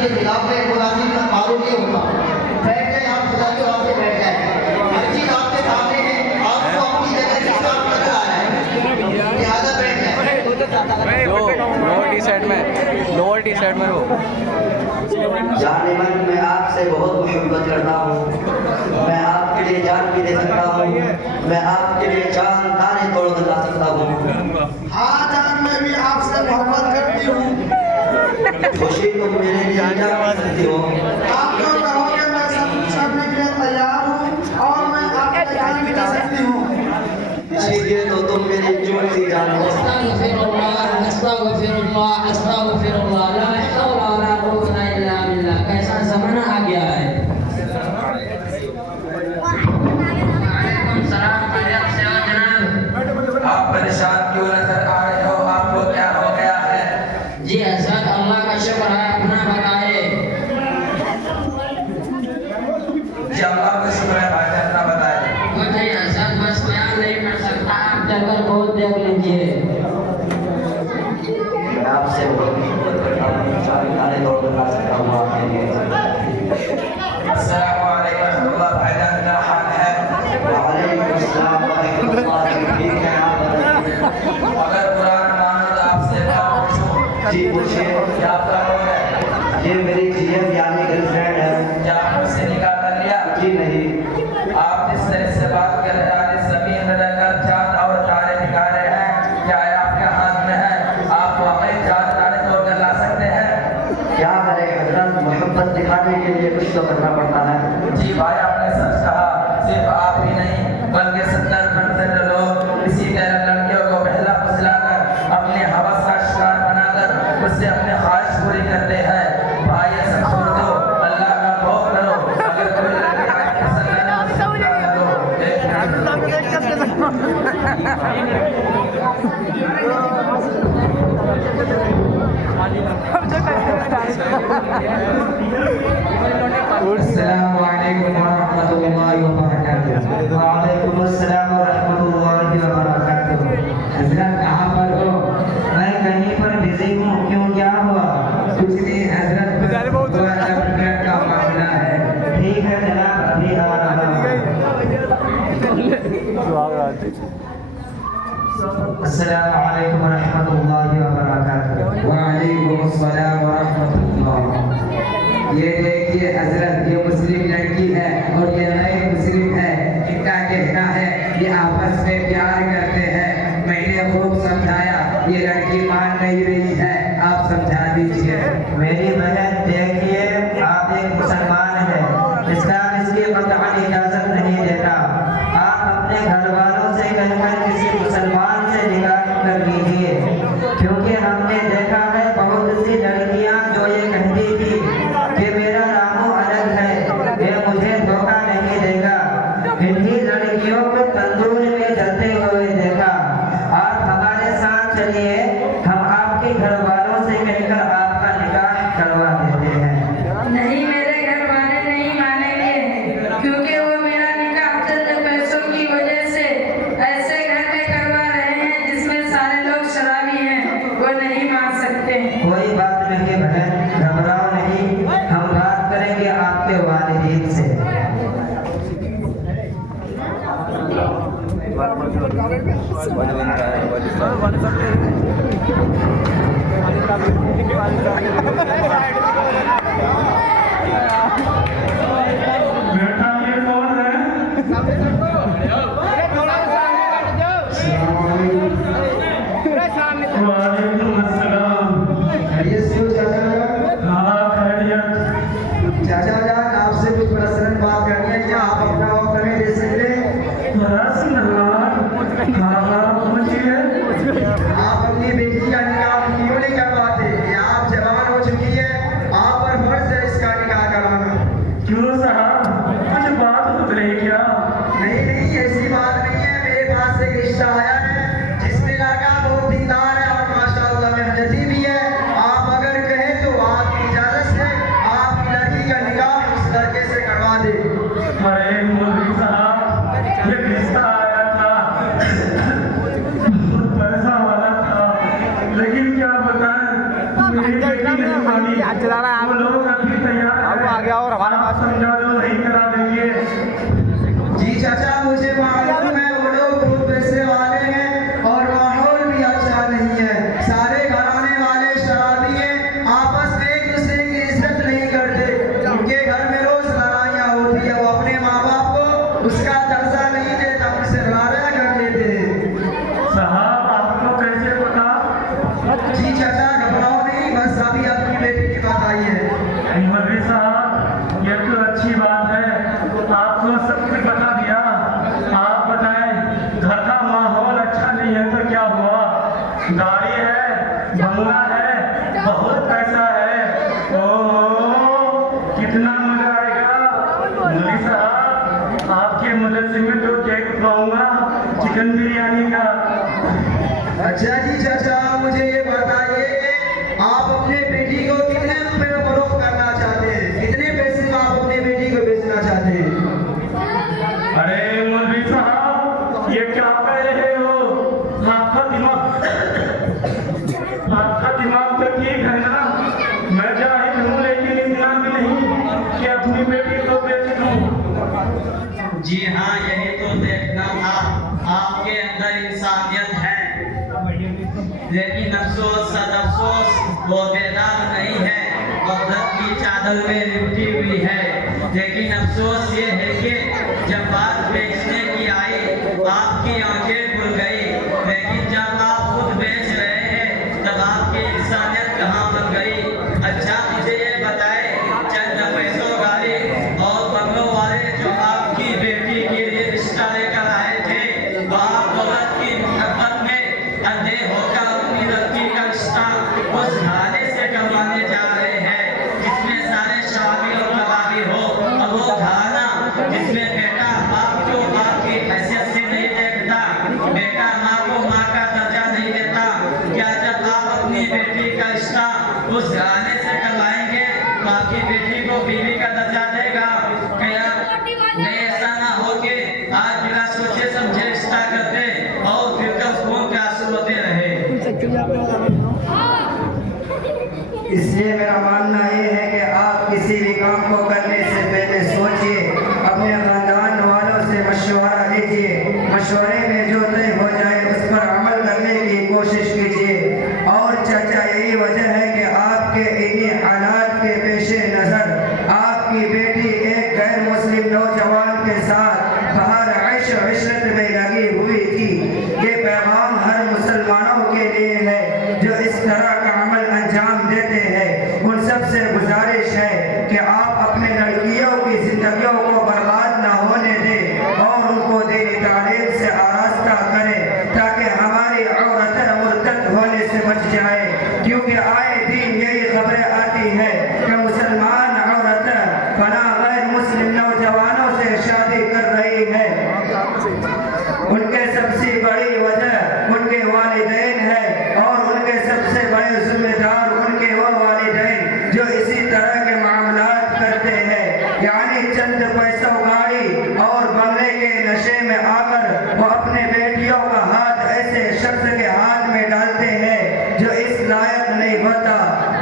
के खिलाफ में मुनासिब मालूम नहीं होता। बैठ जाए आप खुदा के वास्ते बैठ जाए, हर चीज आपके सामने है, आपको अपनी जगह से काम कर रहा है, लिहाजा बैठ जाए। लोअर टी शर्ट में हो। जाने मन मैं आपसे बहुत मोहब्बत करता हूँ, मैं आपके लिए जान भी दे सकता हूँ, मैं आपके लिए चांद तारे तोड़ कर ला सकता हूँ। हाँ जान, मैं भी आपसे मोहब्बत करती हूँ। खुशी तुम मेरे लिए क्या कर सकती हो? आप जो कहोगे मैं सब कुछ करने के लिए तैयार हूँ और मैं आपका जान भी दे सकती हूँ। इसीलिए तो तुम मेरी चूक सी जान हो। कैसा जमाना आ गया है। आप परेशान क्यों नजर आ रहे हो? आपको क्या हो गया है? जी हजरत, अल्लाह का शुक्र है, अपना बताइए। जी अल्लाह का शुक्र है भाईजान, ना बताए। कुछ नहीं हजरत, बस बयान नहीं कर सकता, आप जाकर बहुत देख लीजिए। मैं आपसे बहुत मोहब्बत करता हूँ, चांद तारे तोड़ कर ला सकता हूँ आपके लिए। अस्सलाम वालेकुम रहमतुल्लाह, भाईजान क्या हाल है? वालेकुम अस्सलाम व रहमतुल्लाह, ठीक है आप बताइए। अगर कुरान मानो तो आपसे क्या पूछूं? जी पूछिए। क्या आपका कौन है? ये मेरी जीएम यानी गर्लफ्रेंड है। क्या आप मुझसे निकाह कर लिया? जी नहीं। आप जिस तरह से बात कर रहे हैं, इस जमीन में रहकर चांद और तारे दिखा रहे हैं, क्या ये आपके हाथ में है? आप वाकई चांद तारे तोड़ कर ला सकते हैं? क्या करें हजरत, मोहब्बत दिखाने के लिए कुछ तो करना पड़ता है। जी भाई, आपने सच कहा। सिर्फ आप ही नहीं बल्कि 70% लोग इसी तरह लड़कियों को बहला फुसलाकर अपने हवस का शिकार बनाकर उससे अपने ख्वाहिश पूरी करते हैं। भाई ये सब छोड़ दो, अल्लाह का खौफ करो। अगर कोई लड़की आपको पसंद है तो उससे प्यार करो। एक अस्सलामु अलैकुम वरहमतुल्लाहि वबरकातुहू। वालेकुम अस्सलाम व रहमतुल्लाहि व बरकातुहू। हजरत कहाँ पर हो? मैं कहीं पर बिजी हूँ, क्यों क्या हुआ? कुछ नहीं हजरत, थोड़ा सा मिनट का मामला है। ठीक है जनाब, अभी आ रहा हूँ। अस्सलाम वालेकुम व रहमतुल्लाहि व बरकातुहू। वालेकुम अस्सलाम व रहमतुल्लाह। ये देखिए हजरत, ये मुस्लिम लड़की है और ये नए मुस्लिम है। इनका कहना है ये आपस में प्यार करते हैं। मैंने खूब समझाया, ये लड़की मान नहीं रही है, आप समझा दीजिए। मेरी बहन देखिए, आप एक मुसलमान हैं, इस्लाम इसकी कतई इजाजत नहीं देता। आप अपने घर वालों से कहकर किसी मुसलमान से निकाह कर लीजिए, क्योंकि हमने देखा है बहुत सी लड़कियां जो ये कहती थी कि मेरा रामू अलग है, ये मुझे धोखा नहीं देगा। इन्हीं लड़कियों को तंदूर में जलते हुए देखा। आप हमारे साथ चलिए, हम आपके घर वालों से कहकर आपका निकाह करवा देते हैं। नहीं, मेरे घर वाले नहीं मानेंगे, क्योंकि वो मेरा निकाह चंद पैसों की वजह से ऐसे घर में करवा रहे हैं जिसमें सारे लोग शराबी हैं, वो नहीं मान सकते। कोई बात नहीं बहन, घबराओ नहीं, हम बात करेंगे आपके वालिदैन से। बेटा ये कौन है? वालेकुम अस्सलाम। खैरियत से हो चाचा जान? हाँ खैरियत। चाचा जान, आपसे कुछ पर्सनल बात करनी है, क्या आप अपना वक्त हमें दे सकते हैं? हाँ पूछिए। आप अपनी बेटी का निकाह क्यों नहीं करवाते? ये आप जवान हो चुकी है, आप पर फर्ज है इसका निकाह करवाना। क्यों साहब, कुछ बात उतरे क्या? नहीं नहीं, ऐसी बात नहीं है, मेरे पास एक रिश्ता आया है जिसमें लड़का बहुत दीनदार है और माशाअल्लाह मेहनती भी है। आप अगर कहें तो आपकी इजाजत से आपकी लड़की का निकाह उस लड़के से करवा दे। अरे मौलवी साहब, ये रिश्ता आया था, बहुत पैसा वाला था, लेकिन क्या बताएं, मेरी बेटी नहीं मानी। वो लोग मौलवी साहब, ये तो अच्छी बात है, आपको सब कुछ बता दिया। आप बताएं, घर का माहौल अच्छा नहीं है तो क्या हुआ? गाड़ी है, बंगला है, बहुत पैसा है, ओह कितना मजा आएगा। मौलवी साहब, आपके मदरसे में तो केक पाऊंगा चिकन बिरयानी का। अच्छा जी चाचा, मुझे ये बताइए, आप अपने बेटी को कितने रुपए में फरोख्त करना चाहते हैं? कितने पैसे में आप अपने बेटी को बेचना चाहते हैं? अरे मौलवी साहब, ये क्या कह रहे हो? आपका दिमाग तो ठीक है ना? मैं जाहिल हूँ, लेकिन इतना भी नहीं कि अपनी बेटी को बेच दूँ। जी हाँ, यही तो देखना था, आपके अंदर इंसानियत है, लेकिन अफसोस सद अफसोस वो बेदाग नहीं है, गफलत की चादर में लिपटी हुई है। लेकिन अफसोस ये है कि जब बात बेचने की आई, आपकी आंखें खुल गई, लेकिन जब आप खुद बेच रहे हैं तब आपकी इंसानियत कहाँ बन गई? अच्छा मुझे ये बताए, चंद पैसों गाड़ी और बंगलों वाले जो आपकी बेटी के लिए रिश्ता लेकर आए थे, वो आप दौलत की मोहब्बत में अंधे होकर अपनी लड़की का रिश्ता उस घाने से करवाने जा रहे हैं जिसमें सारे शराबी और कबाबी हो, और वो घराना जिसमें बेटा बाप को बाप की हैसियत से नहीं देखता, बेटा माँ को माँ का दर्जा नहीं देता। क्या जब आप अपनी बेटी का रिश्ता उस घराने से करवाएंगे तो आपकी बेटी को बीवी का दर्जा देगा? क्या नहीं ऐसा ना हो कि आज बिना सोचे समझे रिश्ता करते और फिर कब खून के आंसू रोते रहे? इसलिए मेरा मानना ये है कि आप किसी भी काम को करने से पहले सोचिए, अपने खानदान वालों से मशवरा लीजिए, मशवरे में जो तय हो जाए उस पर अमल करने की कोशिश कीजिए। और चाचा, यही वजह है कि आपके इन्हीं हालात के पेश नज़र आपकी बेटी एक गैर मुस्लिम नौजवान के साथ बाहर इशरत में लगी हुई थी। ये पैगाम हर मुसलमानों के लिए है जो इस तरह का अमल अंजाम देते हैं। उन सब से गुजारिश है कि आप अपने लड़कियों की जिंदगियों को बर्बाद न होने दें और उनको दीनी तालीम से आरास्ता करें ताकि हमारी औरतें मुर्तद होने से बच जाए। क्योंकि आए दिन यही खबरें आती है कि मुसलमान औरतें फना गैर मुस्लिम नौजवानों से शादी कर रही है। उनके सबसे बड़ी वजह उनके वालिदैन है और उनके सबसे बड़े जिम्मेदार उनके वो वालिदैन जो इसी तरह के मामलात करते हैं, यानी चंद पैसों गाड़ी और बंगले के नशे में आकर वो अपने बेटियों का हाथ ऐसे शख्स के हाथ में डालते हैं जो इस लायक नहीं होता,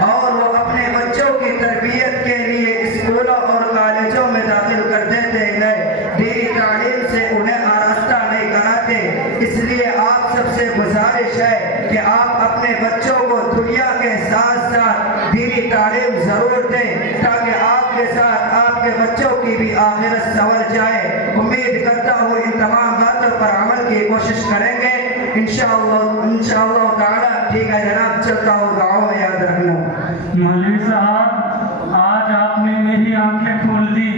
और वो अपने बच्चों की तरबियत के लिए स्कूलों और कॉलेजों में दाखिल कर देते हैं, दीनी तालीम से उन्हें आरास्ता नहीं कराते। इसलिए आप सबसे गुजारिश है कि आप अपने बच्चों को दुनिया के साथ साथ दीनी तालीम जरूर दें ताकि आपके साथ आपके बच्चों की भी आखिरत संवर जाए। उम्मीद करता हूँ इन तमाम बातों पर अमल की कोशिश करेंगे इंशाअल्लाह ताला। ठीक है जनाब, चलता हूँ, गाँव में याद रखना। मौलवी साहब, आज आपने मेरी आंखें खोल दी।